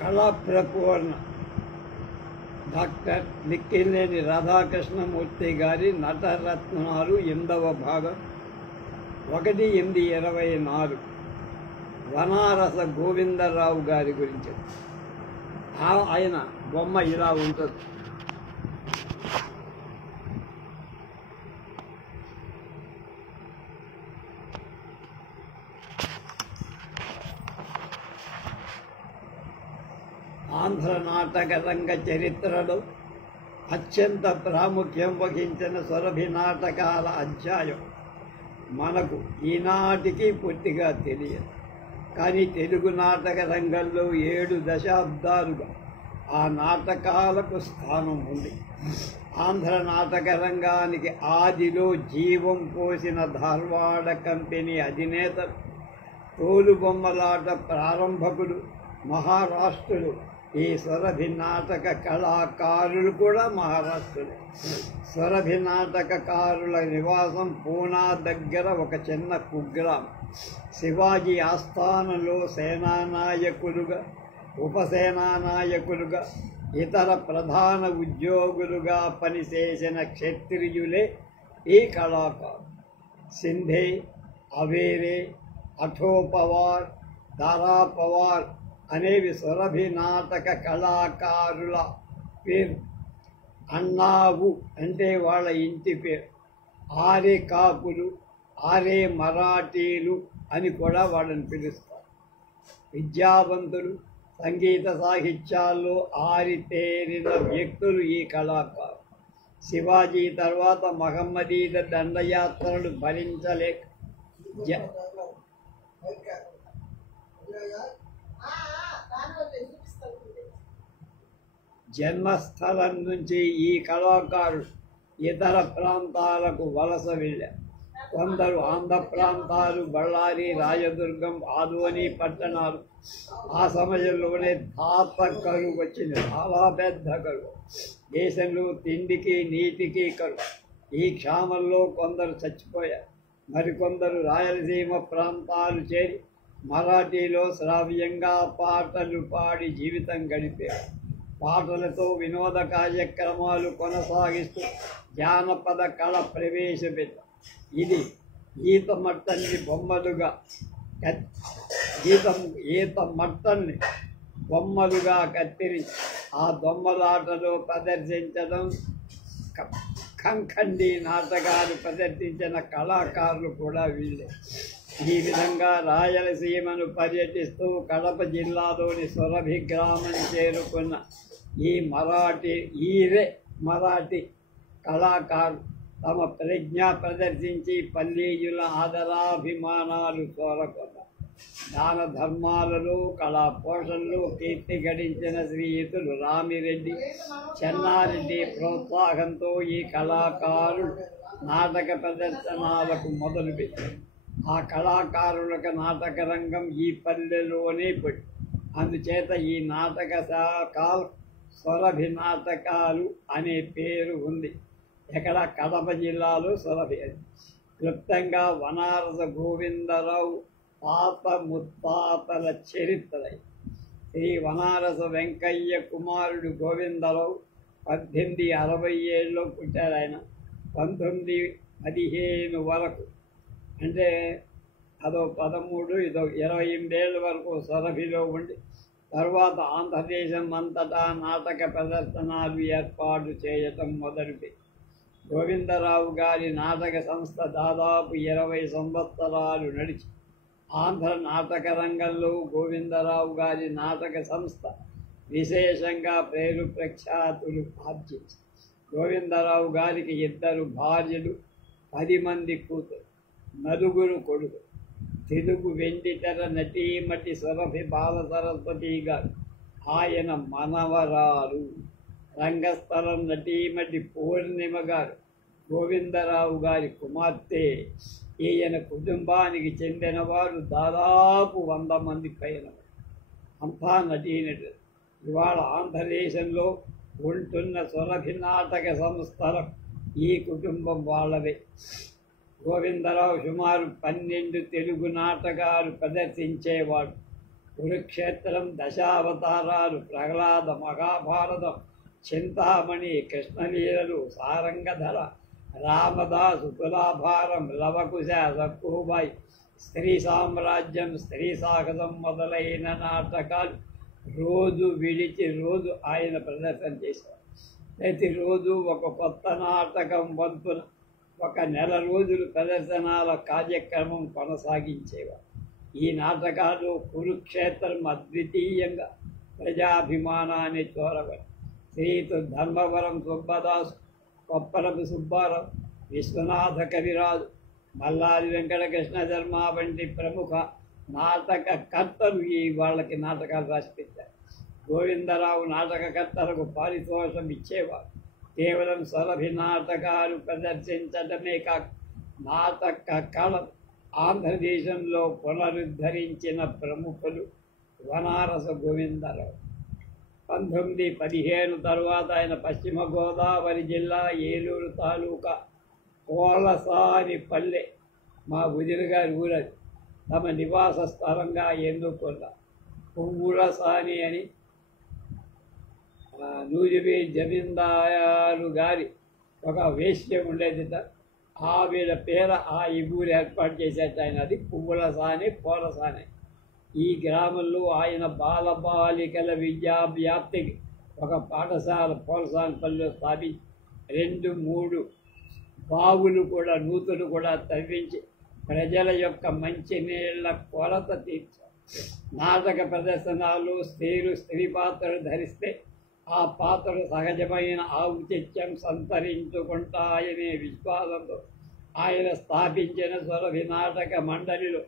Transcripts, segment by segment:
కళా ప్రపూర్ణ డాక్టర్ లిక్కినేని రాధాకృష్ణమూర్తి గారి నటరత్నాలు 8వ భాగం 1/8/24 వనారస గోవిందరావు గారి గురించి. ఆయన బొమ్మ ఇలా ఉంటుంది. ఆంధ్ర నాటక రంగ చరిత్రలో అత్యంత ప్రాముఖ్యం వహించిన సురభి నాటకాల అధ్యాయం మనకు ఈనాటికి పూర్తిగా తెలియదు. కానీ తెలుగు నాటక రంగంలో 7 దశాబ్దాలుగా ఆ నాటకాలకు స్థానం ఉంది. ఆంధ్ర నాటక రంగానికి ఆదిలో జీవం పోసిన ధార్వాడ కంపెనీ అధినేతలు, తోలుబొమ్మలాట ప్రారంభకులు మహారాష్ట్రులు. ఈ సురభి నాటక కళాకారులు కూడా మహారాష్ట్రులే. సురభి నాటకకారుల నివాసం పూనా దగ్గర ఒక చిన్న కుగ్రామం. శివాజీ ఆస్థానంలో సేనానాయకులుగా, ఉపసేనానాయకులుగా, ఇతర ప్రధాన ఉద్యోగులుగా పనిచేసిన క్షత్రియులే ఈ కళాకారులు. సింధే, అవేరే, అఠోపవార్, దారాపవార్ అనేవి సురభి నాటక కళాకారుల పేరు. అన్నావు అంటే వాళ్ళ ఇంటి పేరు. ఆరే కాపులు, ఆరే మరాఠీలు అని కూడా వాళ్ళని పిలుస్తారు. విద్యావంతులు, సంగీత సాహిత్యాల్లో ఆరితేరిన వ్యక్తులు ఈ కళాకారులు. శివాజీ తర్వాత మహమ్మదీల దండయాత్రలు భరించలేక జన్మస్థలం నుంచి ఈ కళాకారులు ఇతర ప్రాంతాలకు వలస వెళ్ళారు. కొందరు ఆంధ్ర ప్రాంతాలు, బళ్ళారి, రాయదుర్గం, ఆదోని పట్టణాలు. ఆ సమయంలోనే తాత కరువు వచ్చింది, చాలా పెద్ద కరువు. దేశంలో తిండికి నీటికి కరువు. ఈ క్షామంలో కొందరు చచ్చిపోయారు. మరికొందరు రాయలసీమ ప్రాంతాలు చేరి మరాఠీలో శ్రావ్యంగా పాటలు పాడి జీవితం గడిపారు. పాటలతో వినోద కార్యక్రమాలు కొనసాగిస్తూ జానపద కళ ప్రవేశపెట్టారు. ఇది ఈత మట్టల్ని బొమ్మలుగా బొమ్మలుగా కత్తిరించి ఆ బొమ్మలాటలో ప్రదర్శించడం. కంఖండి నాటకాలు ప్రదర్శించిన కళాకారులు కూడా వీళ్ళే. ఈ విధంగా రాయలసీమను పర్యటిస్తూ కడప జిల్లాలోని సురభి గ్రామం చేరుకున్న ఈ మరాఠీ కళాకారులు తమ ప్రజ్ఞ ప్రదర్శించి పల్లీయుల ఆదరాభిమానాలు కోరకొన్నారు. దాన ధర్మాలలో, కళా పోషణలో కీర్తి గడించిన శ్రీయుతులు రామిరెడ్డి, చెన్నారెడ్డి ప్రోత్సాహంతో ఈ కళాకారులు నాటక ప్రదర్శనాలకు మొదలుపెట్టారు. ఆ కళాకారులకు నాటక రంగం ఈ పల్లెలోనే పడి, అందుచేత ఈ నాటక శాఖలు సురభి నాటకాలు అనే పేరు ఉంది. ఎక్కడ? కడప జిల్లాలో సురభి. క్లుప్తంగా వనారస గోవిందరావు తాత ముత్తాతల చరిత్ర. శ్రీ వనారస వెంకయ్య కుమారుడు గోవిందరావు 1867లో పుట్టారు. ఆయన 1915 వరకు, అంటే అదో 13 ఇదో 28 ఏళ్ళ వరకు సురభిలో ఉండి తర్వాత ఆంధ్రదేశం అంతటా నాటక ప్రదర్శనలు ఏర్పాటు చేయటం మొదలుపెట్టి గోవిందరావు గారి నాటక సంస్థ దాదాపు 20 సంవత్సరాలు నడిచి ఆంధ్ర నాటక రంగంలో గోవిందరావు గారి నాటక సంస్థ విశేషంగా పేరు ప్రఖ్యాతులు ఆర్జించింది. గోవిందరావు గారికి 2 భార్యలు, 10 మంది కూతురు, 9 కొడుకు. తెలుగు వెండితెర నటీమటి సురభి బాల సరస్వతి గారు ఆయన మనవరాలు. రంగస్థలం నటీమటి పూర్ణిమ గారు గోవిందరావు గారి కుమార్తె. ఈయన కుటుంబానికి చెందిన వారు దాదాపు 100 మంది పైన. అంతా నటీనటులు. ఇవాళ ఆంధ్రదేశంలో ఉంటున్న సురభి నాటక సంస్థల ఈ కుటుంబం వాళ్ళవే. గోవిందరావు సుమారు 12 తెలుగు నాటకాలు ప్రదర్శించేవాడు. కురుక్షేత్రం, దశావతారాలు, ప్రహ్లాద, మహాభారతం, చింతామణి, కృష్ణలీలలు, సారంగధర, రామదాసు, తులాభారం, లవకుశ, సక్కుబాయి, స్త్రీ సామ్రాజ్యం, స్త్రీ సాహసం మొదలైన నాటకాలు రోజు విడిచి రోజు ఆయన ప్రదర్శన చేశారు. ప్రతిరోజు ఒక కొత్త నాటకం వంతున ఒక నెల రోజులు ప్రదర్శనల కార్యక్రమం కొనసాగించేవారు. ఈ నాటకాలు కురుక్షేత్రం అద్వితీయంగా ప్రజాభిమానాన్ని చూరవని శ్రీతు ధర్మవరం సుబ్బదాసు, కొప్పరపు సుబ్బారావు, విశ్వనాథ కవిరాజు, మల్లాది వెంకటకృష్ణ శర్మ వంటి ప్రముఖ నాటకకర్తలు వాళ్ళకి నాటకాలు రాసిపెట్టారు. గోవిందరావు నాటకకర్తలకు పారితోషం ఇచ్చేవారు. కేవలం సురభి నాటకాలు ప్రదర్శించడమే కాక నాటక కళ ఆంధ్రదేశంలో పునరుద్ధరించిన ప్రముఖులు వనారస గోవిందరావు. 1915 తరువాత ఆయన పశ్చిమ గోదావరి జిల్లా ఏలూరు తాలూకా పోలసానిపల్లె, మా వదిలి గారి ఊరది, తమ నివాస స్థలంగా ఎన్నుకున్నారు. పువ్వులసాని అని నూజివీ జమీందారు గారి ఒక వేశ్య ఉండేదిట. ఆవిడ పేర ఈ ఊరు ఏర్పాటు చేసేట ఆయన. అది పువ్వులసాని, పోలసాని. ఈ గ్రామంలో ఆయన బాలబాలికల విద్యా వ్యాప్తికి ఒక పాఠశాల పోలసానిపల్లిలో స్థాపించి 2-3 బావులు కూడా నూతులు కూడా తవ్వించి ప్రజల యొక్క మంచినీళ్ల కొరత తీర్చారు. నాటక ప్రదర్శనలు స్త్రీలు స్త్రీ పాత్రలు ధరిస్తే ఆ పాత్రలు సహజమైన ఔచిత్యం సంతరించుకుంటాయనే విశ్వాసంతో ఆయన స్థాపించిన సురభి నాటక మండలిలో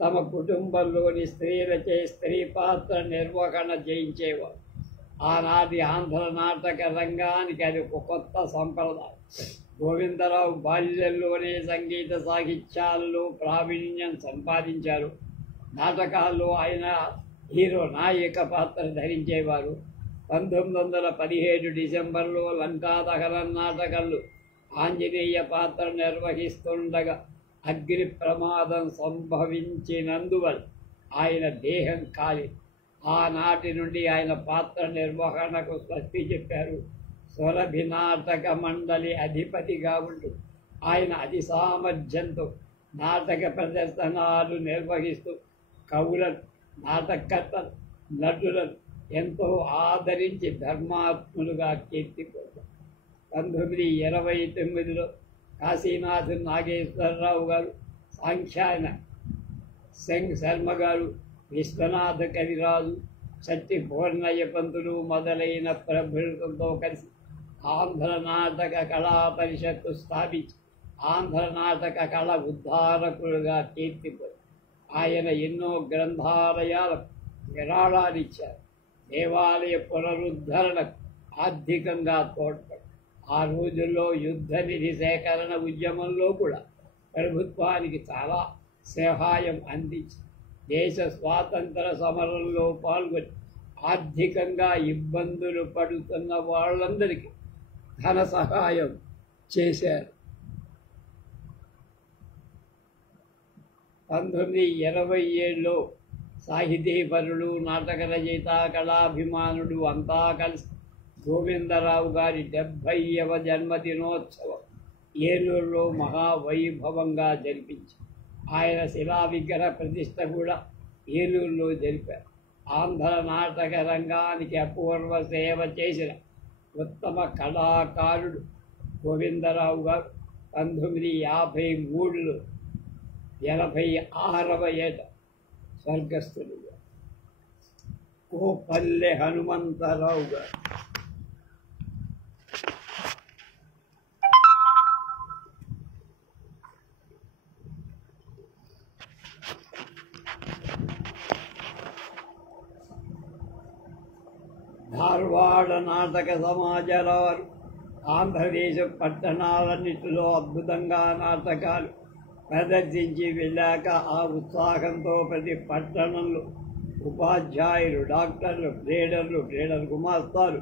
తమ కుటుంబంలోని స్త్రీలచే స్త్రీ పాత్ర నిర్వహణ చేయించేవారు. ఆనాటి ఆంధ్ర నాటక రంగానికి అది ఒక కొత్త సంప్రదాయం. గోవిందరావు బాల్యంలోనే సంగీత సాహిత్యాల్లో ప్రావీణ్యం సంపాదించారు. నాటకాల్లో ఆయన హీరో నాయక పాత్ర ధరించేవారు. 1917 డిసెంబర్లో లంకాదహనం నాటకాలు ఆంజనేయ పాత్ర నిర్వహిస్తుండగా అగ్ని ప్రమాదం సంభవించినందువల్ల ఆయన దేహం కాలి. ఆనాటి నుండి ఆయన పాత్ర నిర్వహణకు స్వస్తి చెప్పారు. సురభి నాటక మండలి అధిపతిగా ఉంటూ ఆయన అతి సామర్థ్యంతో నాటక ప్రదర్శనలు నిర్వహిస్తూ కవులను, నాటకర్తలు, నటులను ఎంతో ఆదరించి ధర్మాత్ములుగా కీర్తిపోతారు. 1929లో కాశీనాథ్ నాగేశ్వరరావు గారు, సాంఖ్యాయన సింగ్ శర్మ గారు, విశ్వనాథ కవిరాజు, సత్తి పూర్ణయ్య పంతులు మొదలైన ప్రభుత్వంతో కలిసి ఆంధ్ర నాటక కళా పరిషత్తు స్థాపించి ఆంధ్ర నాటక కళ ఉద్ధారకులుగా కీర్తిపోయారు. ఆయన ఎన్నో గ్రంథాలయాలకు విరాళాలు ఇచ్చారు. దేవాలయ పునరుద్ధరణకు ఆర్థికంగా తోడ్పడి ఆ రోజుల్లో యుద్ధ నిధి సేకరణ ఉద్యమంలో కూడా ప్రభుత్వానికి చాలా సహాయం అందించి దేశ స్వాతంత్ర సమరంలో పాల్గొని ఆర్థికంగా ఇబ్బందులు పడుతున్న వాళ్ళందరికీ ధన సహాయం చేశారు. 1927లో సాహితీపరులు, నాటక రచయిత, కళాభిమానుడు అంతా కలిసి గోవిందరావు గారి 70వ జన్మదినోత్సవం ఏలూరులో మహావైభవంగా జరిపించి ఆయన శిలా విగ్రహ ప్రతిష్ట కూడా ఏలూరులో జరిపారు. ఆంధ్ర నాటక రంగానికి అపూర్వ సేవ చేసిన ఉత్తమ కళాకారుడు గోవిందరావు గారు 1953లో 86వ ఏట స్వర్గస్థులు. కోపల్లె హనుమంతరావు గారు ధార్వాడ నాటక సమాజాలు ఆంధ్రదేశ పట్టణాలన్నిటిలో అద్భుతంగా నాటకాలు ప్రదర్శించి వెళ్ళాక ఆ ఉత్సాహంతో ప్రతి పట్టణంలో ఉపాధ్యాయులు, డాక్టర్లు, ట్రేడర్ గుమాస్తాలు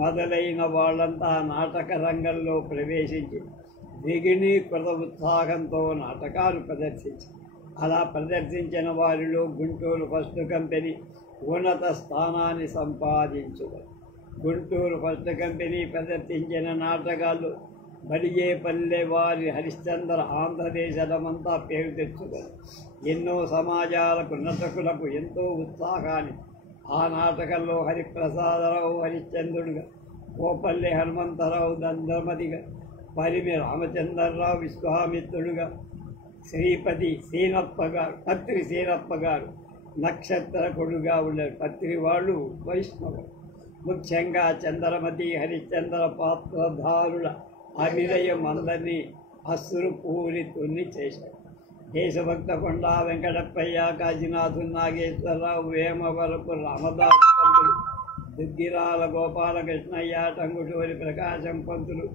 మొదలైన వాళ్ళంతా నాటక రంగంలో ప్రవేశించి ద్విగుణీకృత ఉత్సాహంతో నాటకాలు ప్రదర్శించి అలా ప్రదర్శించిన వారిలో గుంటూరు ఫస్ట్ కంపెనీ ఉన్నత స్థానాన్ని సంపాదించుకుంది. గుంటూరు ఫస్ట్ కంపెనీ ప్రదర్శించిన నాటకాలు బడిగేపల్లె వారి హరిశ్చంద్ర ఆంధ్రదేశమంతా పేరు తెచ్చుకుంది. ఎన్నో సమాజాలకు నటకులకు ఎంతో ఉత్సాహాన్ని ఆ నాటకంలో హరిప్రసాదరావు హరిశ్చంద్రుడిగా, కోపల్లె హనుమంతరావు దండమదిగా, పరిమి రామచంద్రరావు విశ్వామిత్రుడుగా, శ్రీపతి సీనప్ప గారు పత్రి సీనప్ప గారు నక్షత్రకుడుగా ఉండారు. పత్రి వాళ్ళు వైష్ణవులు. ముఖ్యంగా చంద్రమతి హరిశ్చంద్ర పాత్రధారుల అభినయం అందరినీ అశ్రుపూరితుల్ని చేశారు. దేశభక్త కొండా వెంకటప్పయ్య, కాశీనాథు నాగేశ్వరరావు, వేమవరపు రామదాస్ పంతులు, దుగ్గిరాల గోపాలకృష్ణయ్య, టంగుటూరి ప్రకాశం పంతులు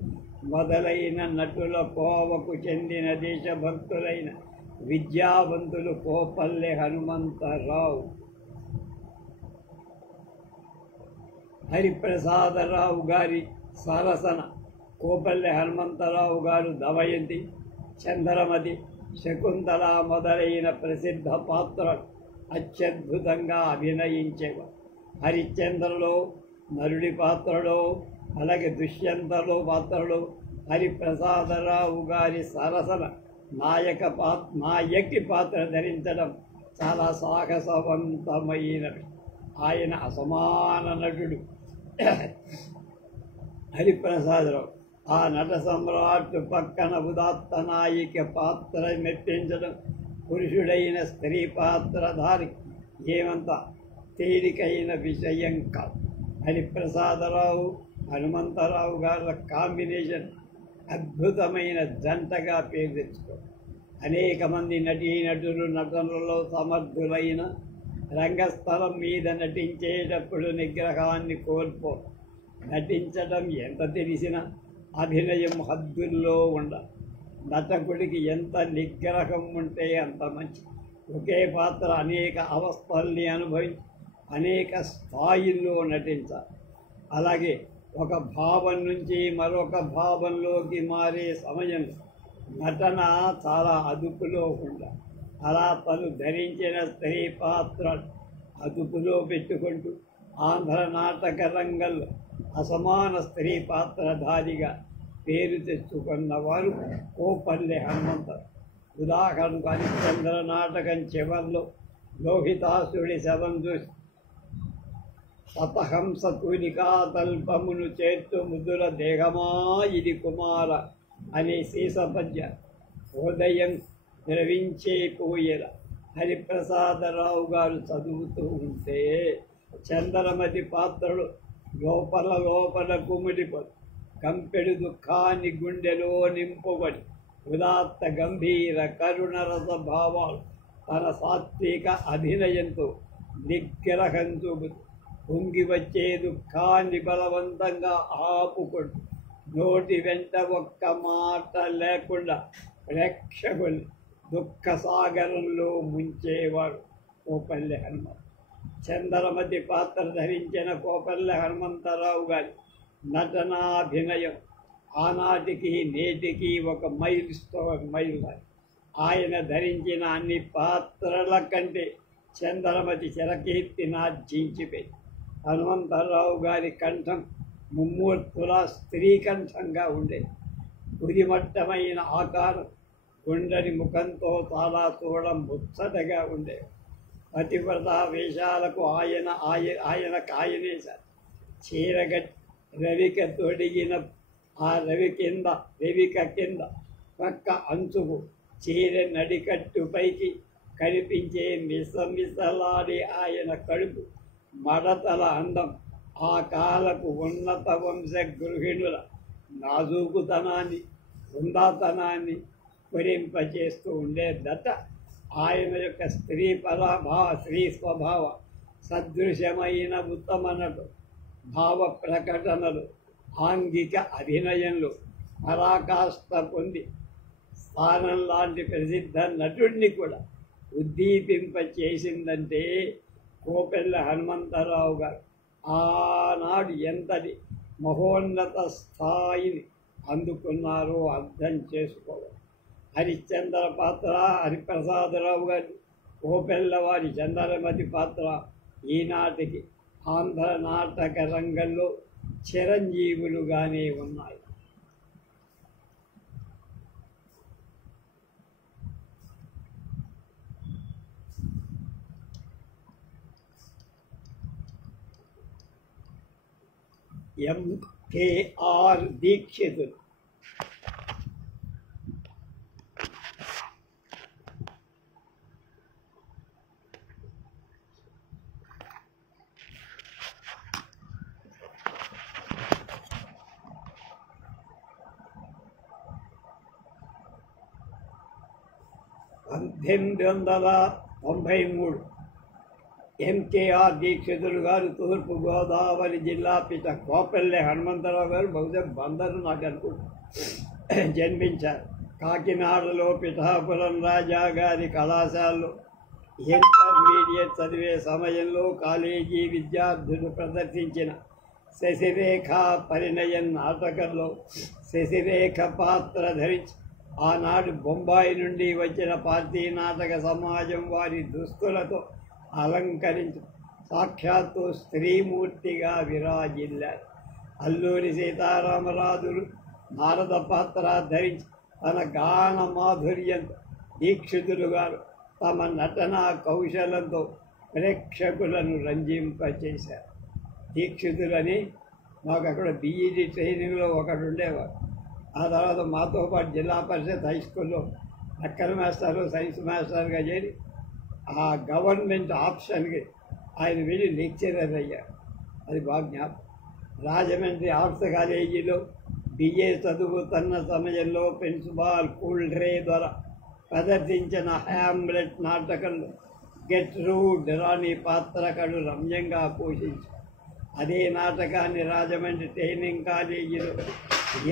మొదలైన నటుల కోవకు చెందిన దేశభక్తులైన విద్యావంతులు కోపల్లె హనుమంతరావు, హరిప్రసాదరావు గారి సరసన కోపల్లె హనుమంతరావు గారు దమయంతి, చంద్రమతి, శకుంతల మొదలైన ప్రసిద్ధ పాత్రలు అత్యద్భుతంగా అభినయించేవారు. హరిశ్చంద్రలో నరుడి పాత్రలో, అలాగే దుష్యంతలో పాత్రలో హరిప్రసాదరావు గారి సరసన నాయకి పాత్ర ధరించడం చాలా సాహసవంతమైనవి. ఆయన అసమాన నటుడు హరిప్రసాదరావు. ఆ నట సమ్రాట్ పక్కన ఉదాత్త నాయిక పాత్ర మెప్పించడం పురుషుడైన స్త్రీ పాత్రధారి ఏమంత తేలికైన విషయం కాదు. హరిప్రసాదరావు హనుమంతరావు గారి కాంబినేషన్ అద్భుతమైన జంటగా పేరు తెచ్చుకో. అనేక మంది నటీనటులు నటనలో సమర్థులైన రంగస్థలం మీద నటించేటప్పుడు నిగ్రహాన్ని కోల్పో. నటించడం ఎంత తెలిసినా అభినయం హద్దుల్లో ఉండాలి. నటకుడికి ఎంత నిగ్రహం ఉంటే అంత మంచి. ఒకే పాత్ర అనేక అవస్థల్ని అనుభవించి అనేక స్థాయిల్లో నటించాలి. అలాగే ఒక భావం నుంచి మరొక భావంలోకి మారే సమయంలో నటన చాలా అదుపులో ఉండాలి. అలా తను ధరించిన స్త్రీ పాత్ర అదుపులో పెట్టుకుంటూ ఆంధ్ర నాటక రంగంలో అసమాన స్త్రీ పాత్రధారిగా పేరు తెచ్చుకున్నవారు కోపల్లె హనుమంతరావు. ఉదాహరణకు హరిశ్చంద్ర నాటకం చివరిలో లోహితాసుడి శవం చూసి శతహంస తూనికా తల్పమును చేత్తు ముద్దుల దేహమా ఇది కుమార అనే శీసపద్య హృదయం ద్రవించే పోయేల హరిప్రసాదరావు గారు చదువుతూ ఉంటే చంద్రమతి పాత్రలు లోపల కుమిడిపడు కంపెడు దుఃఖాన్ని గుండెలో నింపుబడి ఉదాత్త గంభీర కరుణరస భావాలు తన సాత్విక అభినయంతో నిగ్రహం చూపుతూ పొంగి వచ్చే దుఃఖాన్ని బలవంతంగా ఆపుకుంటూ నోటి వెంట ఒక్క మాట లేకుండా ప్రేక్షకుల్ని దుఃఖ సాగరంలో ముంచేవాడు కోపల్లె హనుమంతరావు. చంద్రమతి పాత్ర ధరించిన కోపల్లె హనుమంతరావు గారి నటనాభినయం ఆనాటికి నేటికి ఒక మైలు. ఆయన ధరించిన అన్ని పాత్రల కంటే చంద్రమతి చిరకీర్తినార్జించిపోయింది. హనుమంతరావు గారి కంఠం ముమ్మూర్తుల స్త్రీ కంఠంగా ఉండేది. ఉరిమట్టమైన ఆకారం, గుండెని ముఖంతో చాలా చూడడం ముచ్చటగా ఉండేది. పతివ్రత వేషాలకు ఆయనే సార్. చీరగట్టి రవిక తొడిగిన ఆ రవిక కింద పక్క అంచుకు చీర నడికట్టుపైకి కనిపించే మిసమిసలాడే ఆయన కడుపు మడతల అందం ఆ కాలపు ఉన్నత వంశ గృహిణుల నాజూకుతనాన్ని హుందాతనాన్ని స్ఫురింపచేస్తూ ఉండేదట. ఆయన యొక్క స్త్రీ స్వభావ సదృశమైన ఉత్తమ నటు భావ ప్రకటనలు ఆంగిక అభినయంలో పరాకాష్ఠ పొంది స్థానం లాంటి ప్రసిద్ధ నటుడిని కూడా ఉద్దీపింప చేసిందంటే కోపల్లె హనుమంతరావు గారు ఆనాడు ఎంతటి మహోన్నత స్థాయిని అందుకున్నారో అర్థం చేసుకోవాలి. హరిశ్చంద్ర పాత్ర, హరిప్రసాదరావు గారు, కోపెల్లవారి చంద్రమతి పాత్ర ఈనాటికి ఆంధ్ర నాటక రంగంలో చిరంజీవులుగానే ఉన్నాయి. ఎంకేఆర్ దీక్షితులు, పద్దెనిమిది వందల 93 ఎంకేఆర్ దీక్షితులు గారు తూర్పుగోదావరి జిల్లా పిత కోపెల్లె హనుమంతరావు గారు బహుశా బందరు నాకు అనుకుంటున్నారు జన్మించారు. కాకినాడలో పిఠాపురం రాజా గారి కళాశాలలో ఇంటర్మీడియట్ చదివే సమయంలో కాలేజీ విద్యార్థులు ప్రదర్శించిన శశిరేఖ పరిణయం నాటకంలో శశిరేఖ పాత్ర ధరించి ఆనాడు బొంబాయి నుండి వచ్చిన పార్టీ నాటక సమాజం వారి దుస్తులతో అలంకరించి సాక్షాత్తు స్త్రీమూర్తిగా విరాజిల్లారు. అల్లూరి సీతారామరాజులు నారద పాత్ర ధరించి తన గాన మాధుర్యంతో దీక్షితులు గారు తమ నటనా కౌశలంతో ప్రేక్షకులను రంజింపచేశారు. దీక్షితులని మాకు అక్కడ బీఈడీ ట్రైనింగ్లో ఒకడు ఉండేవారు. ఆ తర్వాత మాతో పాటు జిల్లా పరిషత్ హై స్కూల్లో లెక్కల మాస్టరు, సైన్స్ మాస్టర్గా చేరి ఆ గవర్నమెంట్ ఆప్షన్కి ఆయన వెళ్ళి లెక్చరర్ అయ్యారు. అది బాగా జ్ఞాపకం. రాజమండ్రి ఆర్ట్స్ కాలేజీలో బిఏ చదువుతున్న సమయంలో ప్రిన్సిపాల్ కూల్డ్రే ద్వారా ప్రదర్శించిన హ్యామ్లెట్ నాటకంలో గెట్రూడ్ రాణి పాత్ర కడు రమ్యంగా పోషించారు. అదే నాటకాన్ని రాజమండ్రి ట్రైనింగ్ కాలేజీలో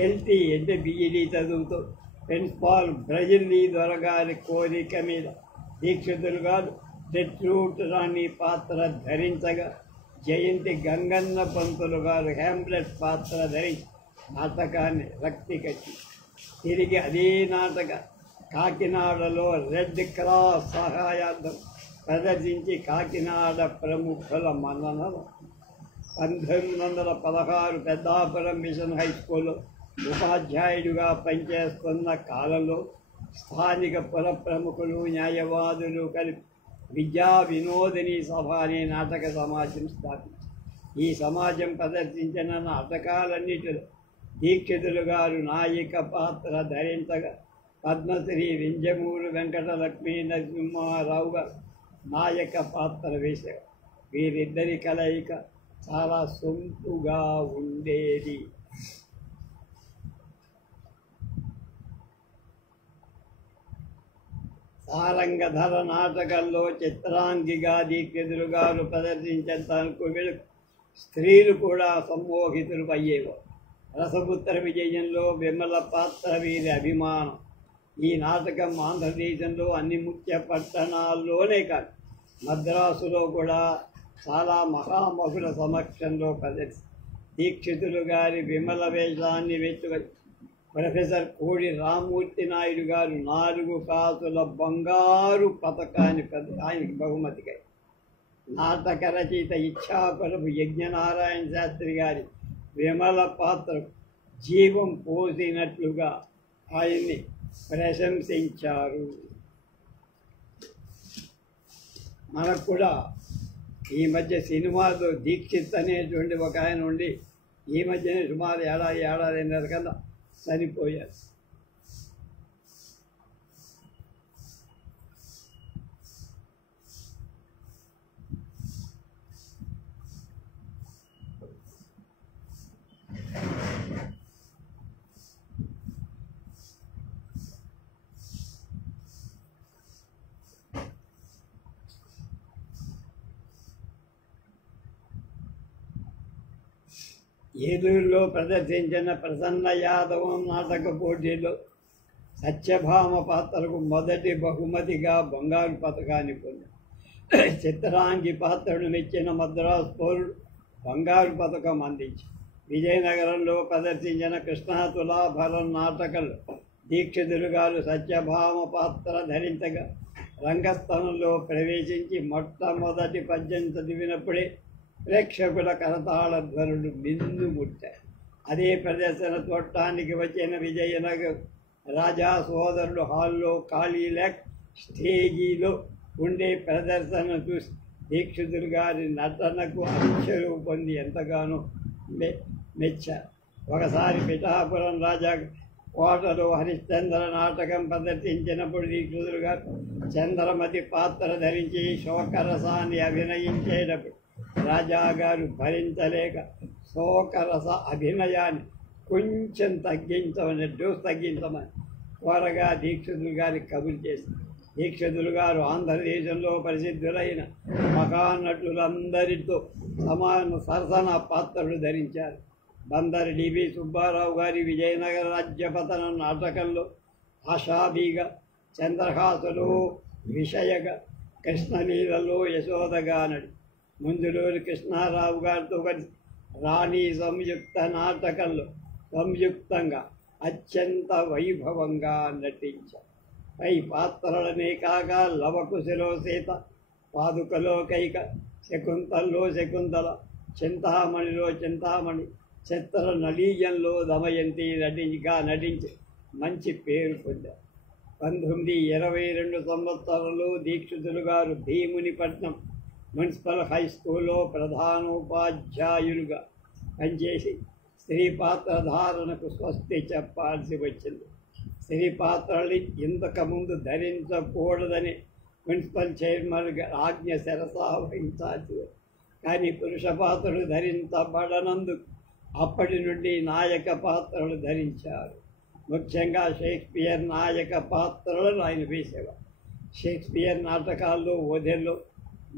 ఎల్టీ అంటే బీఈడీ చదువుతూ ప్రిన్సిపాల్ బ్రజిల్లీ దొరగారి కోరిక మీద దీక్షితులు గారు గెట్రూడ్ రాణి పాత్ర ధరించగా జయంతి గంగన్న పంతులు గారు హ్యామ్లెట్ పాత్ర ధరించి నాటకాన్ని రక్తి కట్టి తిరిగి అదే నాటక కాకినాడలో రెడ్ క్రాస్ సహాయార్థం ప్రదర్శించి కాకినాడ ప్రముఖుల మన్ననలు 1916 పెద్దాపురం మిషన్ హై స్కూల్లో ఉపాధ్యాయుడిగా పనిచేస్తున్న కాలంలో స్థానిక పుర ప్రముఖులు, న్యాయవాదులు కలిపి విద్యా వినోదిని సభ అనే నాటక సమాజం స్థాపించారు. ఈ సమాజం ప్రదర్శించిన నాటకాలన్నిటిలో దీక్షితులు గారు నాయిక పాత్ర ధరించగా పద్మశ్రీ వింజమూరు వెంకట లక్ష్మీ నరసింహారావు గారు నాయక పాత్ర వేశారు. వీరిద్దరి కలయిక చాలా సొంపుగా ఉండేది. సారంగధర నాటకంలో చిత్రాంగిగా దీక్షితులు గారు ప్రదర్శించేందుకు స్త్రీలు కూడా సమ్మోహితులు అయ్యేవారు. రసపుత్ర విజయంలో విమల పాత్ర వీరి అభిమానం. ఈ నాటకం ఆంధ్రదేశంలో అన్ని ముఖ్య పట్టణాల్లోనే కాదు మద్రాసులో కూడా చాలా మహామహుల సమక్షంలో ప్రదర్శి దీక్షితులు గారి విమల వేషాన్ని వెచ్చుకొని ప్రొఫెసర్ కోడి రామూర్తి నాయుడు గారు 4 కాసుల బంగారు పథకాన్ని ఆయనకి బహుమతిగా నాటక రచయిత ఇచ్ఛాపురపు యజ్ఞనారాయణ శాస్త్రి గారి విమల పాత్ర జీవం పోసినట్లుగా ఆయన్ని ప్రశంసించారు. మనకు కూడా ఈ మధ్య సినిమాలో దీక్షిత్ అనేటువంటి ఒక ఆయన ఉండి ఈ మధ్యనే సుమారు ఏడాదిన్నర కన్నా చనిపోయారు. ఏలూరులో ప్రదర్శించిన ప్రసన్న యాదవం నాటక పోటీలో సత్యభామ పాత్రకు మొదటి బహుమతిగా బంగారు పథకాన్ని పొందారు. చిత్రాంగి పాత్రను మెచ్చిన మద్రాసు పౌరుడు బంగారు పథకం అందించి విజయనగరంలో ప్రదర్శించిన కృష్ణా తులాభరం నాటకంలో దీక్షితులు గారు సత్యభామ పాత్ర ధరించగా రంగస్థలంలో ప్రవేశించి మొట్టమొదటి పద్యం చదివినప్పుడే ప్రేక్షకుల కరతాళ ధ్వనులు బిందుముట్టాయి. అదే ప్రదర్శన చూడటానికి వచ్చిన విజయనగర్ రాజా సోదరుడు హాల్లో ఖాళీ లేక స్టేజీలో ఉండే ప్రదర్శన చూసి దీక్షితులు గారి నటనకు అక్షరం పొంది ఎంతగానో మెచ్చారు. ఒకసారి పిఠాపురం రాజా కోటలో హరిశ్చంద్ర నాటకం ప్రదర్శించినప్పుడు దీక్షితులు గారు చంద్రమతి పాత్ర ధరించి శోకరసాన్ని అభినయించేటప్పుడు రాజాగారు భరించలేక శోకరస అభినయాన్ని కొంచెం తగ్గించమని డోస్ తగ్గించమని త్వరగా దీక్షితులు గారికి కబురు చేసింది. దీక్షితులు గారు ఆంధ్రదేశంలో ప్రసిద్ధులైన మహానటులందరితో సమాన సరసన పాత్రలు ధరించారు. బందరి డిబి సుబ్బారావు గారి విజయనగర రాజ్యపతన నాటకంలో ఆషాబీగా, చంద్రహాసులో విషయగా, కృష్ణలీలలో యశోదగా నడి ముందులోని కృష్ణారావు గారితో కలిసి రాణి సంయుక్త నాటకంలో సంయుక్తంగా అత్యంత వైభవంగా నటించారు. పై పాత్రలనే కాక లవకుశలో సీత, పాదుకలో కైక, శకుంతల్లో శకుంతల, చింతామణిలో చింతామణి, చిత్ర నళీయంలో దమయంతి నటించి మంచి పేరు పొందారు. 1922 సంవత్సరంలో దీక్షితులు గారు భీమునిపట్నం మున్సిపల్ హై స్కూల్లో ప్రధానోపాధ్యాయులుగా పనిచేసి స్త్రీ పాత్రధారణకు స్వస్తి చెప్పాల్సి వచ్చింది. స్త్రీ పాత్రలు ఇంతకుముందు ధరించకూడదని మున్సిపల్ చైర్మన్ ఆజ్ఞ శిరసావహించాల్సి, కానీ పురుష పాత్రలు ధరించబడనందుకు అప్పటి నుండి నాయక పాత్రలు ధరించారు. ముఖ్యంగా షేక్స్పియర్ నాయక పాత్రలను ఆయన వేసేవారు. షేక్స్పియర్ నాటకాల్లో ఓదెల్లో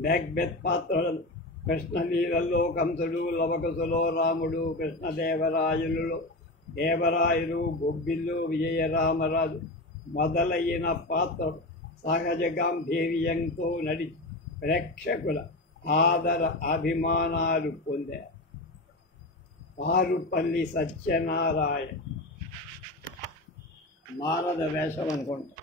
మ్యాక్బెత్ పాత్రలను, కృష్ణలీలలో కంసుడు, లవకుశలో రాముడు, కృష్ణదేవరాయలులో దేవరాయలు, బొబ్బిల్లు విజయరామరాజు మొదలైన పాత్రలు సహజ గాంభీర్యంతో నడిచి ప్రేక్షకుల ఆదర అభిమానాలు పొందారు. పారుపల్లి సత్యనారాయణ నారద వేషం అనుకుంటా.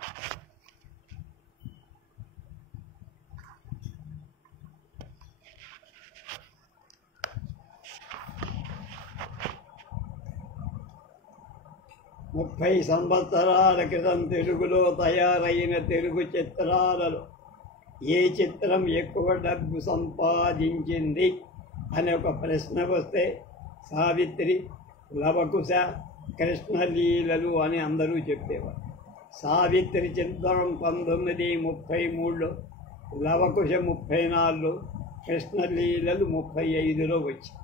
ముప్పై సంవత్సరాల క్రితం తెలుగులో తయారైన తెలుగు చిత్రాలలో ఏ చిత్రం ఎక్కువ డబ్బు సంపాదించింది అనే ఒక ప్రశ్న వస్తే సావిత్రి, లవకుశ, కృష్ణలీలలు అని అందరూ చెప్పేవారు. సావిత్రి చిత్రం 1933లో, లవకుశ 34లో, కృష్ణలీలలు 35లో వచ్చాయి.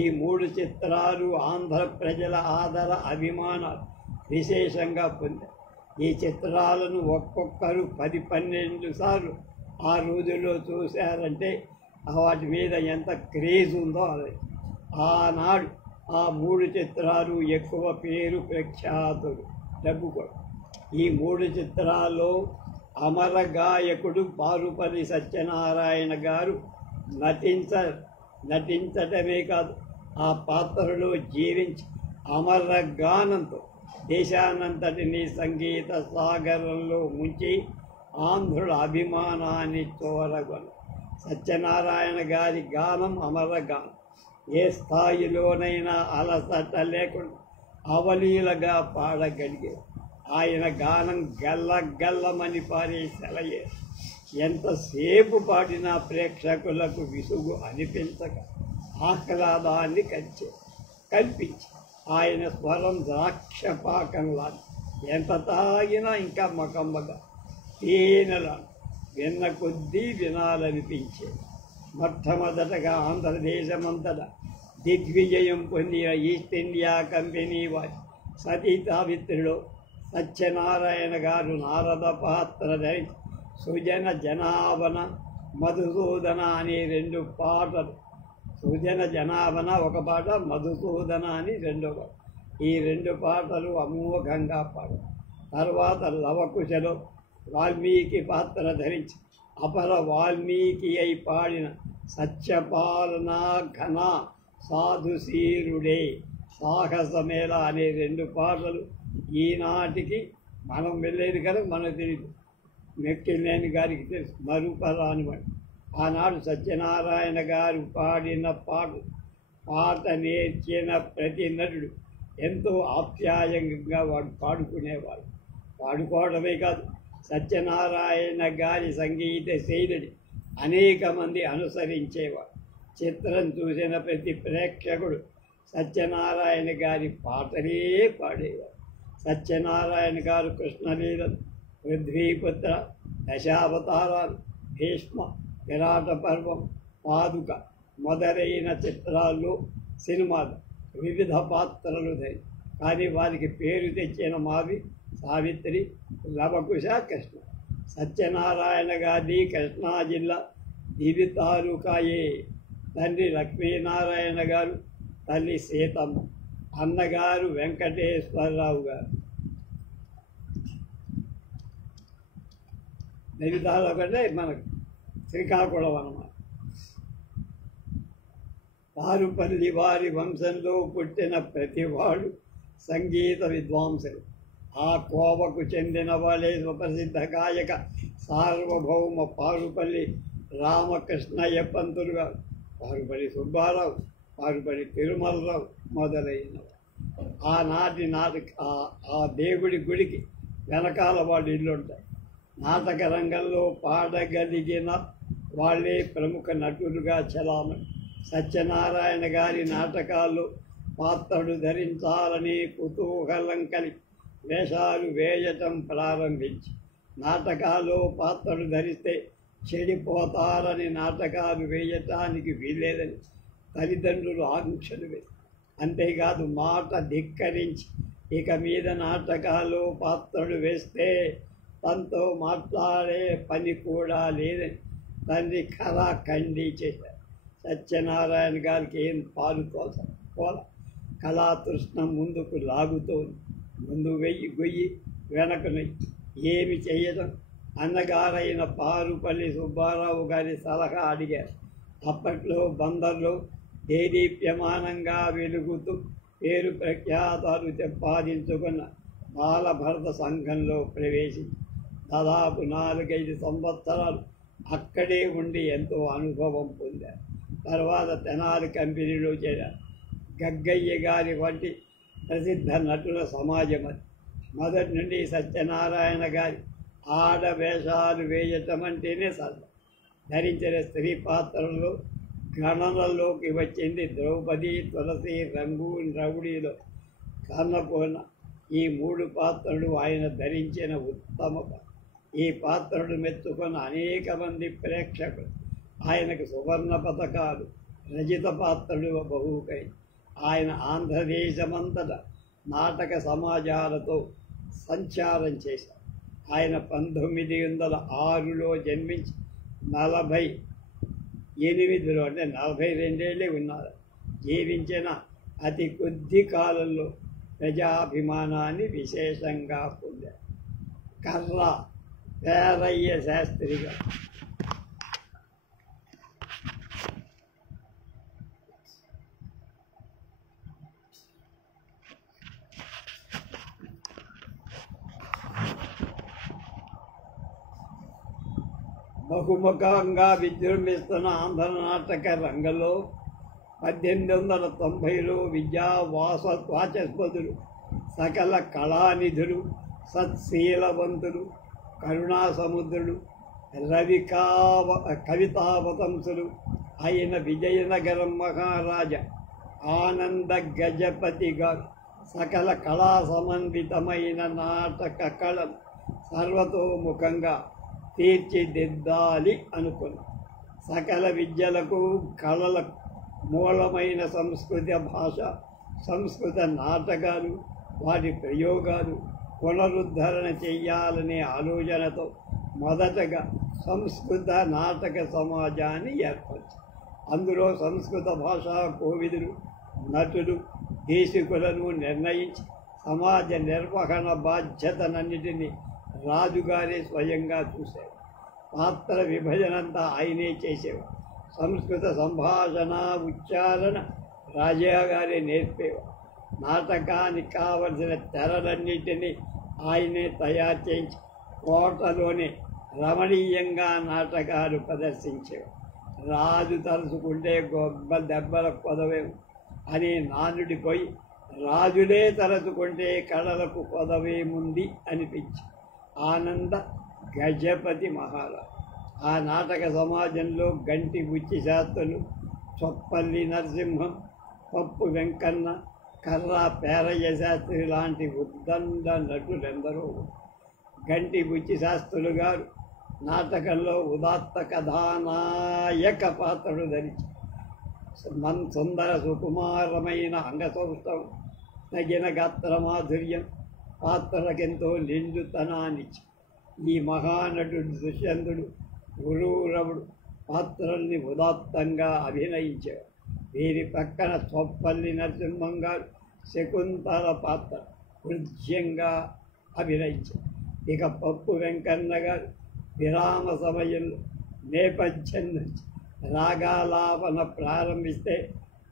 ఈ 3 చిత్రాలు ఆంధ్ర ప్రజల ఆదర అభిమానాలు విశేషంగా పొందారు. ఈ చిత్రాలను ఒక్కొక్కరు 10-12 సార్లు ఆ రోజుల్లో చూశారంటే వాటి మీద ఎంత క్రేజ్ ఉందో అది. ఆనాడు ఆ 3 చిత్రాలు ఎక్కువ పేరు ప్రఖ్యాతులు, డబ్బు కూడా. ఈ 3 చిత్రాల్లో అమర గాయకుడు పారుపల్లి సత్యనారాయణ గారు నటించటమే కాదు, ఆ పాత్రలో జీవించి అమర గానంతో దేశానంతటినీ సంగీత సాగరంలో ముంచి ఆంధ్రుల అభిమానాన్ని చూరగొన్నారు. సత్యనారాయణ గారి గానం అమర గానం. ఏ స్థాయిలోనైనా అలసట లేకుండా అవలీలగా పాడగలిగారు. ఆయన గానం గల్లమని పారే సెలయేరు. ఎంతసేపు పాడినా ప్రేక్షకులకు విసుగు అనిపించక ఆహ్లాదాన్ని కల్పించి ఆయన స్వరం ద్రాక్షపాకంలా ఎంత తాగినా ఇంకా మకమ్మగా తేనెలా విన్న కొద్దీ వినాలనిపించేది. మొట్టమొదటగా ఆంధ్రదేశమంతటా దిగ్విజయం పొందిన ఈస్ట్ ఇండియా కంపెనీ వారి సతీ సావిత్రిలో సత్యనారాయణ గారు నారద పాత్ర ధరించి సుజన జనాభన మధుసూదన అనే 2 పాటలు, సుజన జనాభన ఒక పాట, మధుసూదన అని 2వ పాట, ఈ 2 పాటలు అమోఘంగా పాడారు. తర్వాత లవకుశలో వాల్మీకి పాత్ర ధరించి అపర వాల్మీకి అయి పాడిన సత్యపాలనా ఘన సాధుశీరుడే సాహసమేళ అనే 2 పాటలు ఈనాటికి మనం వెళ్ళేది కదా మనకు తెలియదు. మెక్కిలేని గారికి తెలుసు మరుపరాని వాడు. ఆనాడు సత్యనారాయణ గారు పాడిన పాట నేర్చిన ప్రతి నటుడు ఎంతో ఆప్యాయంగా వాడు పాడుకునేవాడు. పాడుకోవడమే కాదు, సత్యనారాయణ గారి సంగీత శైలిని అనేక మంది అనుసరించేవాడు. చిత్రం చూసిన ప్రతి ప్రేక్షకుడు సత్యనారాయణ గారి పాటలే పాడేవారు. సత్యనారాయణ గారు కృష్ణలీలలు, పృథ్వీపుత్ర, దశావతారాలు, భీష్మ, విరాట పర్వం, పాదుక మొదలైన చిత్రాల్లో సినిమాలు వివిధ పాత్రలు ధరి. కానీ వారికి పేరు తెచ్చిన మావి సావిత్రి, లవకుశ, కృష్ణ. సత్యనారాయణ గారి కృష్ణా జిల్లా దివి తాలూకాయే. తండ్రి లక్ష్మీనారాయణ గారు, తల్లి సీతమ్మ, అన్నగారు వెంకటేశ్వరరావు గారు. నివిధాలు ఒకటే మనకు శ్రీకాకుళం అన్నమాట. పారుపల్లి వారి వంశంలో పుట్టిన ప్రతివాడు సంగీత విద్వాంసుడు. ఆ కోవకు చెందిన వాళ్ళే సుప్రసిద్ధ గాయక సార్వభౌమ పారుపల్లి రామకృష్ణయ్య పంతులు గారు, పారుపల్లి సుబ్బారావు, పారుపల్లి తిరుమలరావు మొదలైనవి. ఆనాటి ఆ దేవుడి గుడికి వెనకాల వాళ్ళు ఇల్లు ఉంటాయి. నాటక రంగంలో పాడగలిగిన వాళ్ళే ప్రముఖ నటులుగా చలామణి. సత్యనారాయణ గారి నాటకాల్లో పాత్రలు ధరించాలని కుతూహలం కలిగి వేషాలు వేయటం ప్రారంభించి, నాటకాల్లో పాత్రలు ధరిస్తే చెడిపోతారని నాటకాలు వేయటానికి వీల్లేదని తల్లిదండ్రులు ఆంక్షలు వేసి, అంతేకాదు మాట ధిక్కరించి ఇక మీద నాటకాల్లో పాత్రలు వేస్తే తనతో మాట్లాడే పని కూడా లేదని తండ్రి కళాఖండీ చేశారు. సత్యనారాయణ గారికి ఏం పాలు పోల, కళాతృష్ణ ముందుకు లాగుతోంది. ముందు గొయ్యి వెనకను ఏమి చేయడం అన్నగారైన పారుపల్లి సుబ్బారావు గారి సలహా అడిగారు. అప్పట్లో బందర్లో దేదీప్యమానంగా వెలుగుతూ పేరు ప్రఖ్యాతాలు సంపాదించుకున్న బాలభరత సంఘంలో ప్రవేశించి దాదాపు 4-5 సంవత్సరాలు అక్కడే ఉండి ఎంతో అనుభవం పొందారు. తర్వాత తెనాలి కంపెనీలో చేరారు. గగ్గయ్య గారి వంటి ప్రసిద్ధ నటుల సమాజం అది. మొదటి నుండి సత్యనారాయణ గారి ఆడవేషాలు వేయటం అంటేనే సరదా. ధరించిన స్త్రీ పాత్రల్లో గణనలోకి వచ్చింది ద్రౌపది, తులసి, రంగూన్, రౌడీలో కన్నపూర్ణ. ఈ 3 పాత్రలు ఆయన ధరించిన ఉత్తమ పాత్ర. ఈ పాత్రలు మెచ్చుకున్న అనేక మంది ప్రేక్షకులు ఆయనకు సువర్ణ పథకాలు, రజిత పాత్రలు బహుకై. ఆయన ఆంధ్రదేశమంతటా నాటక సమాజాలతో సంచారం చేశారు. ఆయన 1906లో జన్మించి 48లో అంటే 42 ఏళ్ళే ఉన్నారు. జీవించిన అతి కొద్ది కాలంలో ప్రజాభిమానాన్ని విశేషంగా పొందారు. కర్ర పేరయ్య శాస్త్రిగా బహుముఖంగా విజృంభిస్తున్న ఆంధ్ర నాటక రంగంలో 1890లో వాచస్పతులు, సకల కళానిధులు, సత్శీలవంతులు, కరుణాసముద్రులు, కవితావతంసులు అయిన విజయనగరం మహారాజా ఆనంద గజపతి గారు సకల కళా సమన్వితమైన నాటక కళను సర్వతోముఖంగా తీర్చిదిద్దాలి అనుకున్నారు. సకల విద్యలకు కళలకు మూలమైన సంస్కృత భాష, సంస్కృత నాటకాలు, వాటి ప్రయోగాలు పునరుద్ధరణ చెయ్యాలనే ఆలోచనతో మొదటగా సంస్కృత నాటక సమాజాన్ని ఏర్పరిచారు. అందులో సంస్కృత భాషా కోవిదులు, నటులు, దేశికులను నిర్ణయించి సమాజ నిర్వహణ బాధ్యతనన్నిటినీ రాజుగారే స్వయంగా చూశారు. పాత్ర విభజనంతా ఆయనే చేసేవారు. సంస్కృత సంభాషణ, ఉచ్చారణ రాజాగారే నేర్పేవారు. నాటకానికి కావలసిన తెరలన్నిటినీ ఆయనే తయారు చేయించి కోటలోనే రమణీయంగా నాటకాలు ప్రదర్శించేవారు. రాజు తలుచుకుంటే గొప్ప దెబ్బల కొదవేము అనే నానుడి పోయి రాజులే తలుచుకుంటే కళలకు కొదవేముంది అనిపించి ఆనంద గజపతి మహారాజు. ఆ నాటక సమాజంలో గంటి బుచ్చి శాస్త్రులు, చొప్పల్లి నరసింహం, పప్పు వెంకన్న, కర్రా పేరయ్య శాస్త్రి లాంటి ఉద్దండ నటులెందరో. గంటి బుచ్చి శాస్త్రులు గారు నాటకంలో ఉదాత్త కథానాయక పాత్రలు ధరించి సుందర సుకుమారమైన అంగసౌష్ఠవం, తగిన గాత్ర మాధుర్యం పాత్రలకెంతో నిండుతనాన్నిచ్చి ఈ మహానటుడు దుష్యంతుడు గురూరవుడు పాత్రల్ని ఉదాత్తంగా అభినయించారు. వీరి పక్కన చొప్పల్లి నరసింహం గారు శకుంతల పాత్ర హృద్యంగా అభినయించారు. ఇక పప్పు వెంకన్న గారు విరామ సమయంలో నేపథ్యం నుంచి రాగాలాపన ప్రారంభిస్తే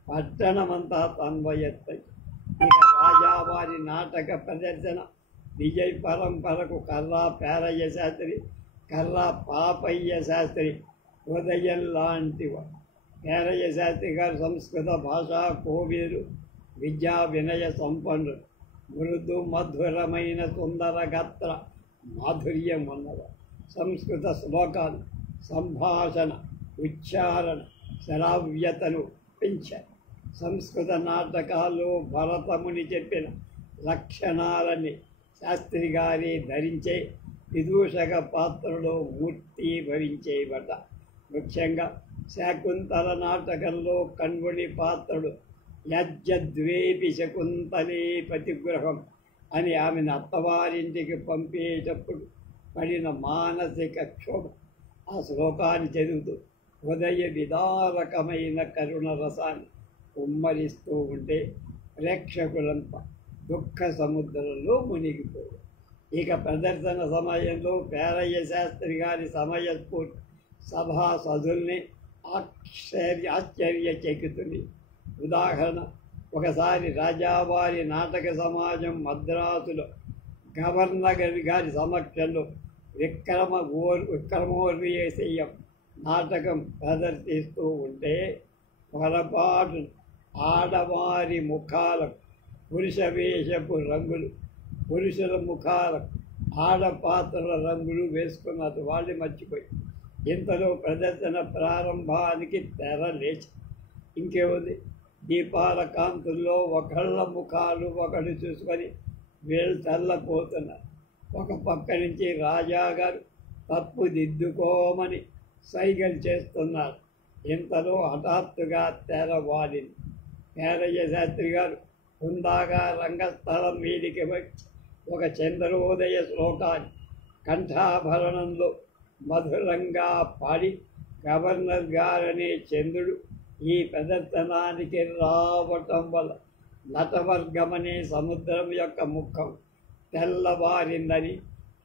పట్టణమంతా తన్వయత్తాయి. ఇక రాజావారి నాటక ప్రదర్శన విజయ్ పరంపరకు కర్రా పేరయ్య శాస్త్రి, కర్రా పాపయ్య శాస్త్రి ఉదయం లాంటివాడు. పేరయ్య శాస్త్రి గారు సంస్కృత భాషా కోవిదులు, విద్యా వినయ సంపన్నులు, మృదు మధురమైన సుందర గాత్ర మాధుర్యం ఉన్నవారు. సంస్కృత శ్లోకాలు, సంభాషణ, ఉచ్చారణ శ్రావ్యతను పెంచారు. సంస్కృత నాటకాల్లో భరతముని చెప్పిన లక్షణాలని శాస్త్రి గారి ధరించే విదూషక పాత్రలో మూర్తి భవించేవట. ముఖ్యంగా శాకుంతల నాటకంలో కణ్వుని పాత్రుడు యజ్జద్వేపి శకుంతలే పతిగృహం అని ఆమెను అత్తవారింటికి పంపేటప్పుడు పడిన మానసిక క్షోభ ఆ శ్లోకాన్ని చదువుతూ హృదయ విదారకమైన కరుణ రసాన్ని ఉమ్మరిస్తూ ఉంటే ప్రేక్షకులంతా దుఃఖ సముద్రంలో మునిగిపోయారు. ఇక ప్రదర్శన సమయంలో పేరయ్య శాస్త్రి గారి సమయస్ఫూర్తి సభా సదుల్ని ఆశ్చర్యచకితుని. ఉదాహరణ, ఒకసారి రాజావారి నాటక సమాజం మద్రాసులో గవర్నర్ గారి సమక్షంలో విక్రమోర్వశీయం నాటకం ప్రదర్శిస్తూ ఉంటే పొరపాటు ఆడవారి ముఖాలకు పురుష వేషపు రంగులు, పురుషుల ముఖాలకు ఆడపాత్రల రంగులు వేసుకున్నది వాళ్ళు మర్చిపోయి ఇంతలో ప్రదర్శన ప్రారంభానికి తెర లేచి ఇంకేముంది, దీపాల కాంతుల్లో ఒకళ్ళ ముఖాలు ఒకడు చూసుకొని వీళ్ళు తెల్లపోతున్నారు. ఒక పక్క నుంచి రాజాగారు తప్పు దిద్దుకోమని సైగలు చేస్తున్నారు. ఇంతలో హఠాత్తుగా తెర వాలింది. పేరయ్య శాస్త్రి గారు హుందాగా రంగస్థలం మీదికి వచ్చి ఒక చంద్రోదయ శ్లోకాన్ని కంఠాభరణంలో మధురంగా పాడి గవర్నర్ గారనే చంద్రుడు ఈ ప్రదర్శనానికి రావటం వల్ల నటవర్గమనే సముద్రం యొక్క ముఖం తెల్లవారిందని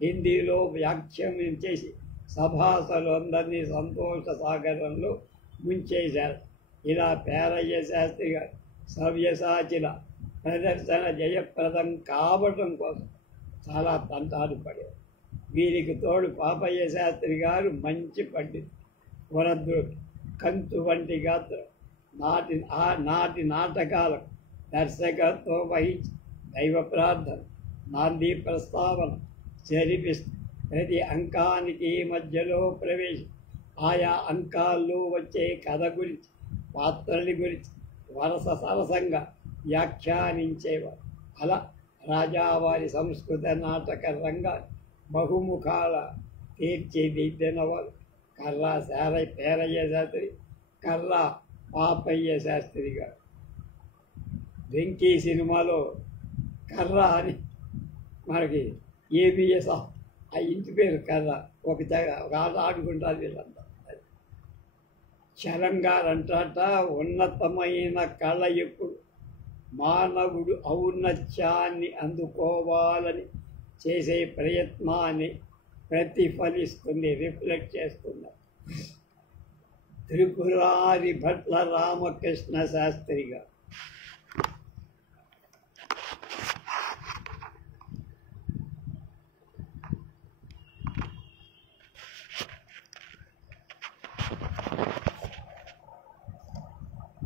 హిందీలో వ్యాఖ్యానం చేసి సభాసలందరినీ సంతోష సాగరంలో ముంచేశారు. ఇలా పేరయ్య శాస్త్రి గారు సవ్యసాచిల ప్రదర్శన జయప్రదం కావటం కోసం చాలా తంటాలు పడారు. వీరికి తోడు పాపయ్య శాస్త్రి గారు మంచి పండితుడు, వరద్రుడు, కంచు వంటి గాత్రం, నాటి నాటకాలకు దర్శకత్వం వహించి దైవ ప్రార్థన, నాంది ప్రస్తావన జరిపిస్తూ ప్రతి అంకానికి మధ్యలో ప్రవేశం ఆయా అంకాల్లో వచ్చే కథ గురించి, పాత్రల గురించి వరస సరసంగా వ్యాఖ్యానించేవారు. అలా రాజావారి సంస్కృత నాటక రంగాన్ని బహుముఖాల తీర్చిదిద్దినవారు కర్రా పేరయ్య శాస్త్రి, కర్రా పాపయ్య శాస్త్రి గారు. వెంకీ సినిమాలో కర్రా అని మనకి ఏబిఎస్ ఆ ఇంటి పేరు కర్రా, ఒక ఆట ఆడుకుంటారు వీళ్ళంతా. చలంగారంటాట ఉన్నతమైన కళ ఎప్పుడు మానవుడు ఔన్నత్యాన్ని అందుకోవాలని చేసే ప్రయత్నాన్ని ప్రతిఫలిస్తుంది, రిఫ్లెక్ట్ చేస్తున్నారు. త్రిపురారి భట్ల రామకృష్ణ శాస్త్రి గారు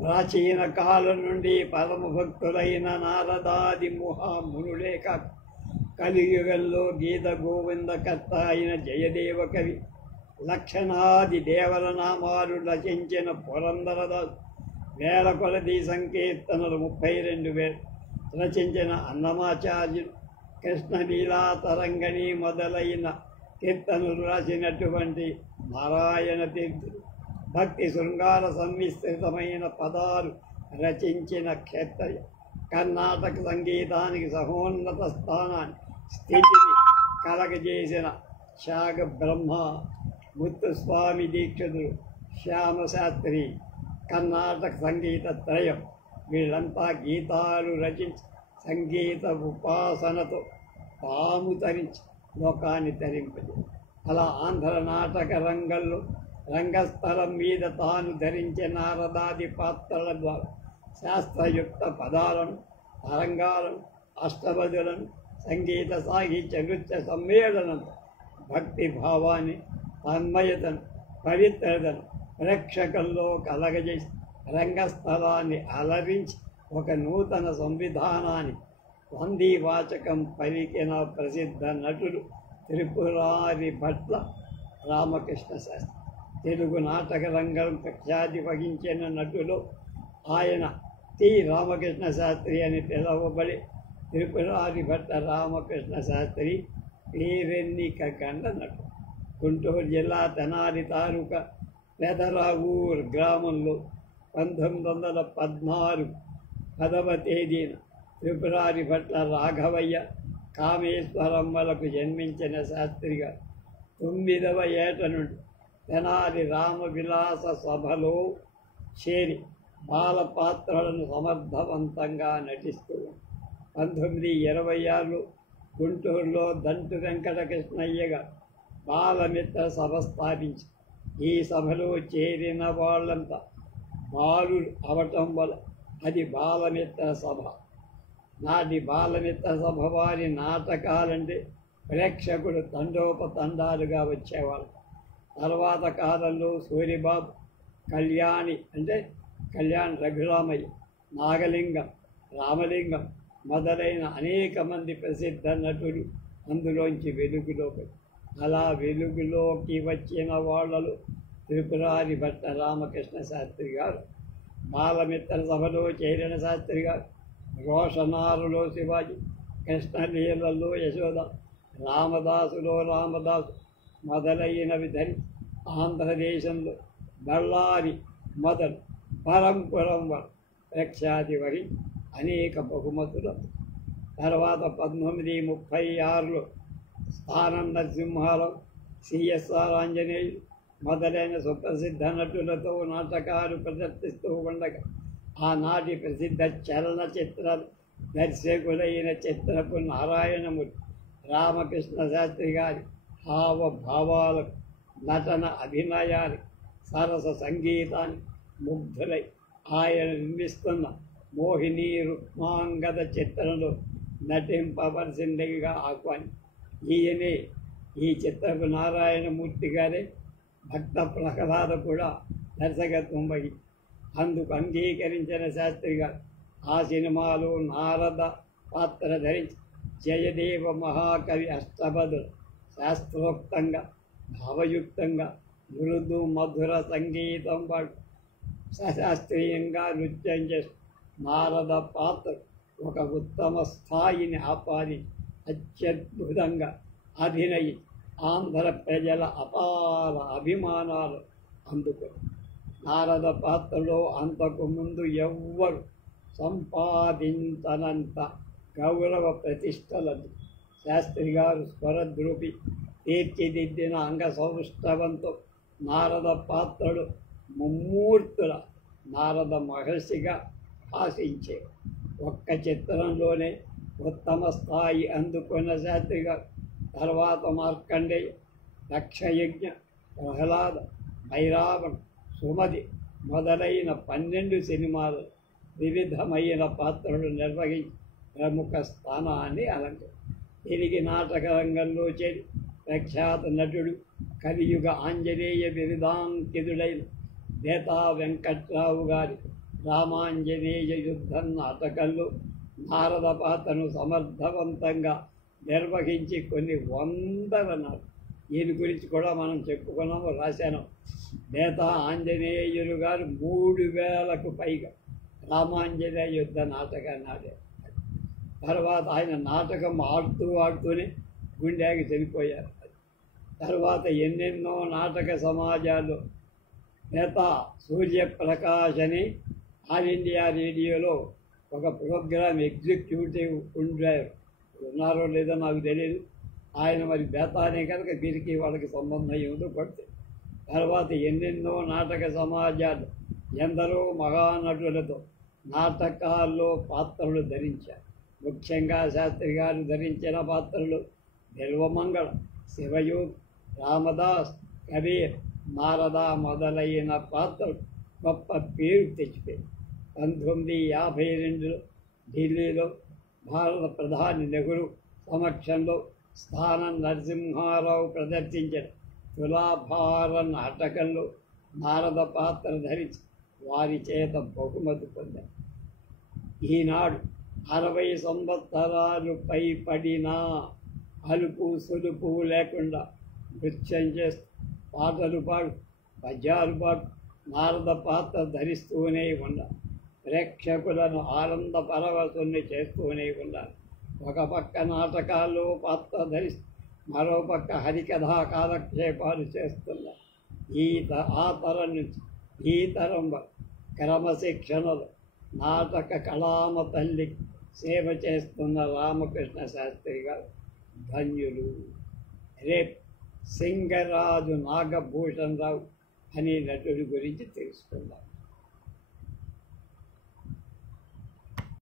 ప్రాచీన కాలం నుండి పరమ భక్తులైన నారదాది మునులే కాక కలియుగంలో గీత గోవింద కర్త అయిన జయదేవ కవి లక్షణాది దేవల నామాలు రచించిన పురందరదాసు వేల కొలది సంకీర్తనలు 32,000 రచించిన అన్నమాచార్యులు కృష్ణలీలా తరంగణి మొదలైన కీర్తనలు రాసినటువంటి నారాయణ తీర్థులు భక్తి శృంగార సమ్మిశ్రితమైన పదాలు రచించిన క్షేత్రయ కర్ణాటక సంగీతానికి సహోన్నత స్థానాన్ని స్థితిని కలగజేసిన త్యాగ బ్రహ్మ ముత్తుస్వామి దీక్షితులు శ్యామశాస్త్రి కర్ణాటక సంగీత త్రయం వీళ్ళంతా గీతాలు రచించి సంగీత ఉపాసనతో తాము తరించి లోకాన్ని తరింపజేసి అలా ఆంధ్ర నాటక రంగస్థలం మీద తాను ధరించే నారదాది పాత్రల ద్వారా శాస్త్రయుక్త పదాలను తరంగాలను అష్టపదులను సంగీత సాహిత్య నృత్య సమ్మేళనంతో భక్తి భావాన్ని తన్మయతను పవిత్రతను ప్రేక్షకుల్లో కలగజేసి రంగస్థలాన్ని అలరించి ఒక నూతన సంవిధానాన్ని వందీవాచకం పలికిన ప్రసిద్ధ నటుడు త్రిపురారి భట్ల రామకృష్ణ శాస్త్రి. తెలుగు నాటక రంగం ఖ్యాతి వహించిన నటులు ఆయన టి రామకృష్ణ శాస్త్రి అని పిలువబడి త్రిపురారి భట్ల రామకృష్ణ శాస్త్రి పేరెన్నిక గండ నటుడు. గుంటూరు జిల్లా తెనాలి తాలూకా పెదరావూర్ గ్రామంలో 1914 10వ తేదీన త్రిపురారి భట్ల రాఘవయ్య కామేశ్వరమ్మలకు జన్మించిన శాస్త్రిగా 9వ ఏట నుండి తెనాలి రామవిలాస సభలో చేరి బాల పాత్రలను సమర్థవంతంగా నటిస్తూ 1926లో గుంటూరులో దంటు వెంకటకృష్ణయ్యగా బాలమిత్ర సభ స్థాపించి ఈ సభలో చేరిన వాళ్ళంతా బాలురు అవటం వల్ల అది బాలమిత్ర సభ. నాటి బాలమిత్ర సభ వారి నాటకాలంటే ప్రేక్షకులు తండోపతండాలుగా వచ్చేవాళ్ళు. తర్వాత కాలంలో సూరిబాబు, కళ్యాణి అంటే కళ్యాణ్ రఘురామయ్య, నాగలింగం, రామలింగం మొదలైన అనేక మంది ప్రసిద్ధ నటులు అందులోంచి వెలుగులోకి అలా వెలుగులోకి వచ్చిన వాళ్ళలో త్రిపురారి భట్ల రామకృష్ణ శాస్త్రి గారు. బాలమిత్ర సభలో చేరిన శాస్త్రి గారు రోషనారులో శివాజీ, కృష్ణలీలలో యశోద, రామదాసులో రామదాసు మొదలైనవి ధరించి ఆంధ్రదేశంలో బళ్ళారి మొదలు పరంపురం ప్రఖ్యాతి వహించి అనేక బహుమతులు. తర్వాత 1936లో స్థానం నరసింహారావు, సిఎస్ఆర్ ఆంజనేయులు మొదలైన సుప్రసిద్ధ నటులతో నాటకాలు ప్రదర్శిస్తూ ఉండగా ఆనాటి ప్రసిద్ధ చలనచిత్ర దర్శకులైన చిత్రపు నారాయణమూర్తి రామకృష్ణ శాస్త్రి గారి హావభావాలకు, నటన అభినయానికి, సరస సంగీతాన్ని ముగ్ధులై ఆయన నిర్మిస్తున్న మోహిని రుక్మాంగద చిత్రంలో నటింపవలసిందిగా ఆహ్వాని ఈయనే ఈ చిత్రపు నారాయణమూర్తి గారే భక్త ప్రహ్లాద కూడా దర్శకత్వం వహించి అందుకు అంగీకరించిన శాస్త్రి గారు ఆ సినిమాలో నారద పాత్ర ధరించి జయదేవ మహాకవి అష్టపదులు శాస్త్రోక్తంగా భావయుక్తంగా మృదు మధుర సంగీతం పాటు శాస్త్రీయంగా నృత్యం చేస్తూ నారద పాత్ర ఒక ఉత్తమ స్థాయిని ఆపాదించి అత్యద్భుతంగా అభినయి ఆంధ్ర ప్రజల అపార అభిమానాలు అందుకొని నారద పాత్రలో అంతకు ముందు ఎవ్వరు సంపాదించనంత గౌరవ ప్రతిష్టలను శాస్త్రి గారు స్వరద్రూపి తీర్చిదిద్దిన అంగ సౌష్ఠవంతో నారద పాత్రలు ముమ్మూర్తుల నారద మహర్షిగా భాషించే ఒక్క చిత్రంలోనే ఉత్తమ స్థాయి అందుకున్న శాస్త్రి గారు తర్వాత మార్కండేయ, దక్షయజ్ఞ, ప్రహ్లాద, భైరావణ, సుమతి మొదలైన 12 సినిమాలు వివిధమైన పాత్రలు నిర్వహించి ప్రముఖ స్థానాన్ని అలంకరించారు. తిరిగి నాటక రంగంలో చేరి ప్రఖ్యాత నటుడు కలియుగ ఆంజనేయ బిరుదాంకితుడైన బేతా వెంకట్రావు గారి రామాంజనేయ యుద్ధం నాటకంలో నారద పాత్రను సమర్థవంతంగా నిర్వహించి కొన్ని వందల ఈయన గురించి కూడా మనం చెప్పుకున్నాము, రాశాను. నేతా ఆంజనేయులు గారు 3000కు పైగా రామాంజనేయ యుద్ధ నాటకాన్ని ఆడారు. తర్వాత ఆయన నాటకం ఆడుతూనే గుండెకి చనిపోయారు. తర్వాత ఎన్నెన్నో నాటక సమాజాల్లో నేత సూర్యప్రకాష్ అని ఆల్ ఇండియా రేడియోలో ఒక ప్రోగ్రామ్ ఎగ్జిక్యూటివ్ ఉండారు. ఉన్నారో లేదో నాకు తెలియదు. ఆయన మరి బేతానే కనుక వీరికి వాళ్ళకి సంబంధం ఏమిటో పడితే తర్వాత ఎన్నెన్నో నాటక సమాజాలు ఎందరో మహానటులతో నాటకాల్లో పాత్రలు ధరించారు. ముఖ్యంగా శాస్త్రి గారు ధరించిన పాత్రలు బిల్వమంగళ, శివయోగి, రామదాస్, కబీర్, నారద మొదలైన పాత్రలు గొప్ప పేరు తెచ్చిపోయాయి. 1952లో ఢిల్లీలో భారత ప్రధాని నెహ్రూ సమక్షంలో స్థానం నరసింహారావు ప్రదర్శించిన తులాభార నాటకంలో నారద పాత్ర ధరించి వారి చేత బహుమతి పొందారు. ఈనాడు 60 సంవత్సరాలు పైపడినా అలుపు సులుపు లేకుండా నృత్యం చేస్తూ పాటలు పాడు, పద్యాలు పాడు నారద పాత్ర ధరిస్తూనే ఉండాలి. ప్రేక్షకులను ఆనంద పరవశుల్ని చేస్తూనే ఉండాలి. ఒక పక్క నాటకాల్లో పాత్ర ధరిస్తూ మరో పక్క హరికథా కాలక్షేపాలు చేస్తున్నారు. ఆ తరం నుంచి ఈ తరం క్రమశిక్షణలో నాటక కళామ తల్లి సేవ చేస్తున్న రామకృష్ణ శాస్త్రి గారు ధన్యులు. రేపు సింగరాజు నాగభూషణ్ రావు అనే నటుడి గురించి తెలుసుకుందాం.